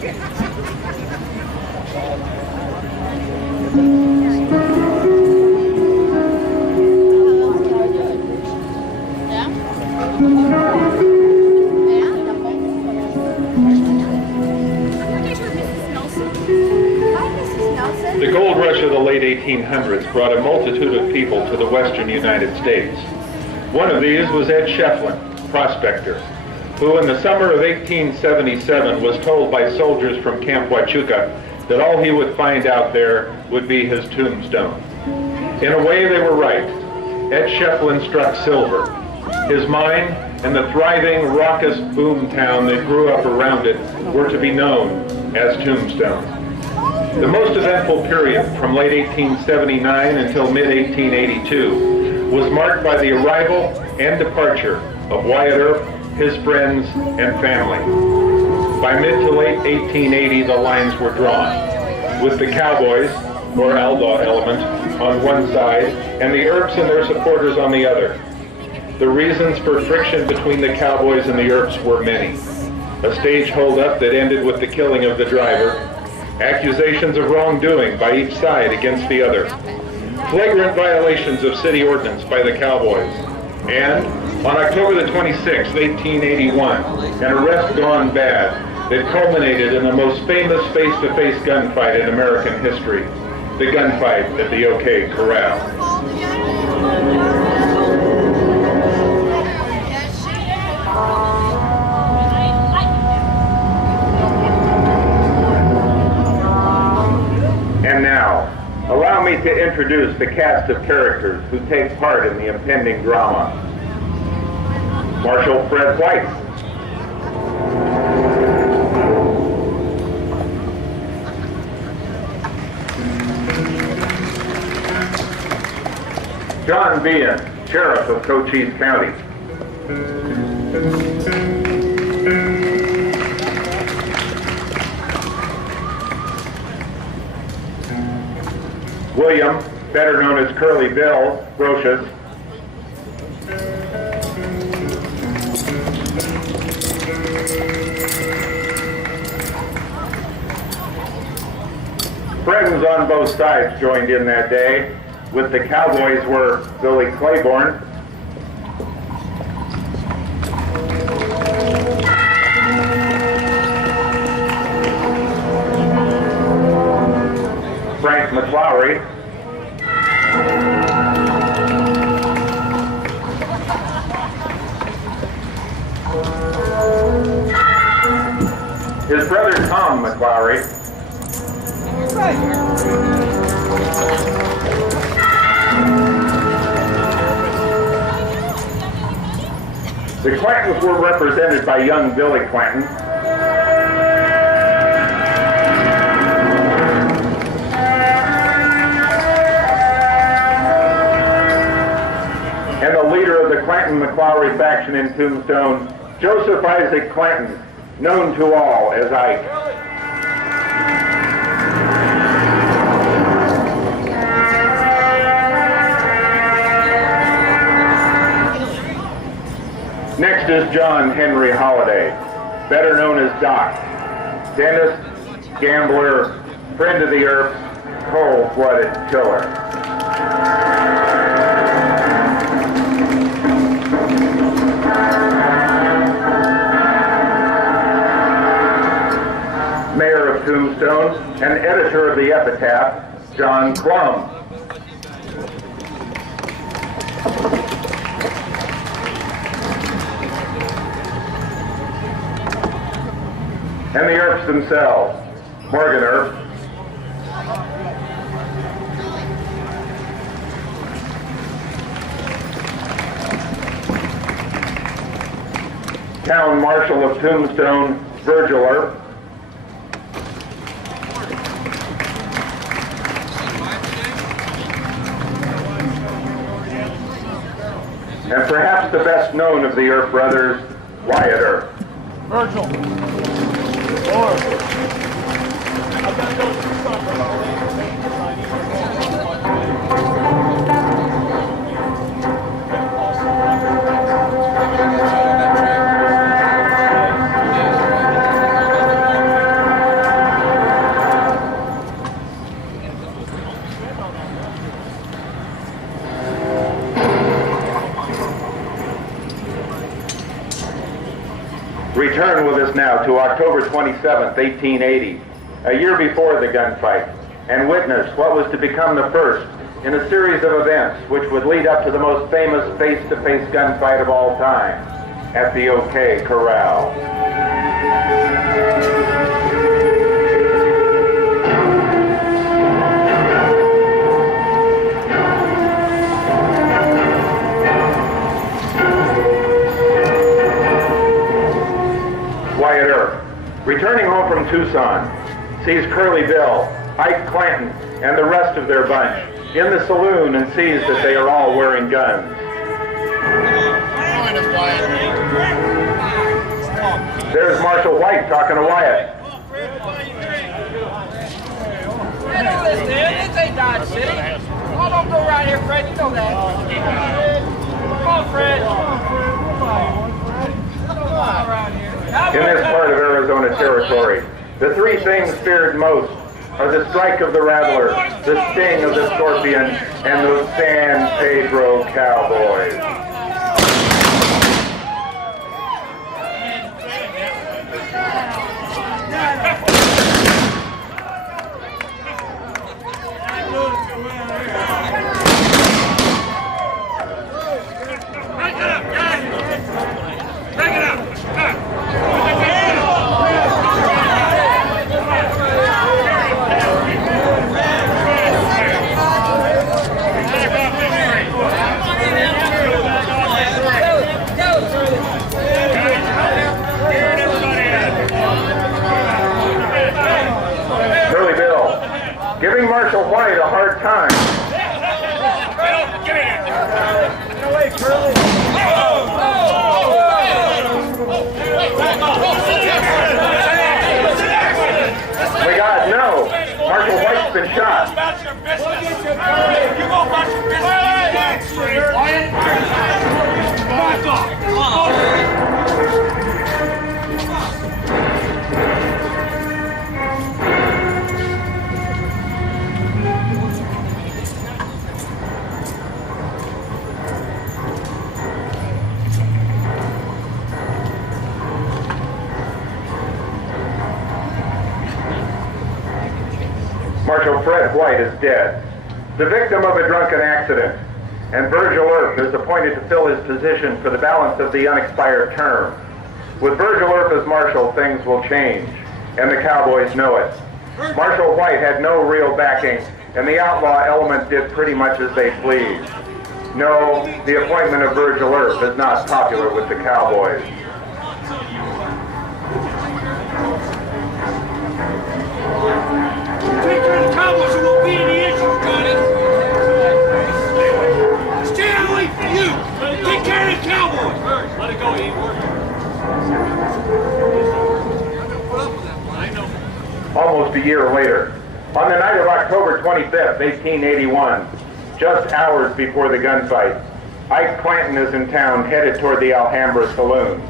The gold rush of the late 1800s brought a multitude of people to the western United States. One of these was Ed Shefflin, prospector, who in the summer of 1877 was told by soldiers from Camp Huachuca that all he would find out there would be his tombstone. In a way, they were right. Ed Shefflin struck silver. His mine and the thriving, raucous boom town that grew up around it were to be known as Tombstone. The most eventful period from late 1879 until mid-1882 was marked by the arrival and departure of Wyatt Earp, his friends, and family. By mid to late 1880, the lines were drawn, with the Cowboys, or outlaw element, on one side, and the Earps and their supporters on the other. The reasons for friction between the Cowboys and the Earps were many. A stage holdup that ended with the killing of the driver, accusations of wrongdoing by each side against the other, flagrant violations of city ordinance by the Cowboys, and on October the 26th, 1881, an arrest gone bad that culminated in the most famous face-to-face gunfight in American history, the gunfight at the OK Corral. And now, allow me to introduce the cast of characters who take part in the impending drama. Marshal Fred White, John Behan, Sheriff of Cochise County. William, better known as Curly Bill, Brocious. Friends on both sides joined in that day. With the Cowboys were Billy Claiborne, Frank McLaury, his brother Tom McLaury, the Clantons were represented by young Billy Clanton, and the leader of the Clanton-McLaury faction in Tombstone, Joseph Isaac Clanton, known to all as Ike. Next is John Henry Holliday, better known as Doc, dentist, gambler, friend of the Earps, cold-blooded killer. Mayor of Tombstone and editor of the Epitaph, John Clum. And the Earps themselves, Morgan Earp, Town Marshal of Tombstone, Virgil Earp, and perhaps the best known of the Earp brothers, Wyatt Earp. Virgil. Lord. I've got to go to us now to October 27th, 1880, a year before the gunfight, and witness what was to become the first in a series of events which would lead up to the most famous face-to-face gunfight of all time at the OK Corral. Returning home from Tucson, sees Curly Bill, Ike Clanton, and the rest of their bunch in the saloon and sees that they are all wearing guns. There's Marshal White talking to Wyatt. I know this, dude. This ain't Dodge City. Oh, don't go right here, Fred. You know that. Come on, Fred. Come on around here. In this part of Arizona territory, the three things feared most are the strike of the rattler, the sting of the scorpion, and the San Pedro cowboys. Giving Marshal White a hard time. We got no. Marshal White's been shot. Marshal Fred White is dead, the victim of a drunken accident, and Virgil Earp is appointed to fill his position for the balance of the unexpired term. With Virgil Earp as marshal, things will change, and the cowboys know it. Marshal White had no real backing, and the outlaw element did pretty much as they pleased. No, the appointment of Virgil Earp is not popular with the cowboys. Take care of the cowboys, there won't be any issues, Johnny. Stay away from you. Take care of the cowboys. Let it go, he ain't working. Almost a year later, on the night of October 25th, 1881, just hours before the gunfight, Ike Clanton is in town headed toward the Alhambra Saloon.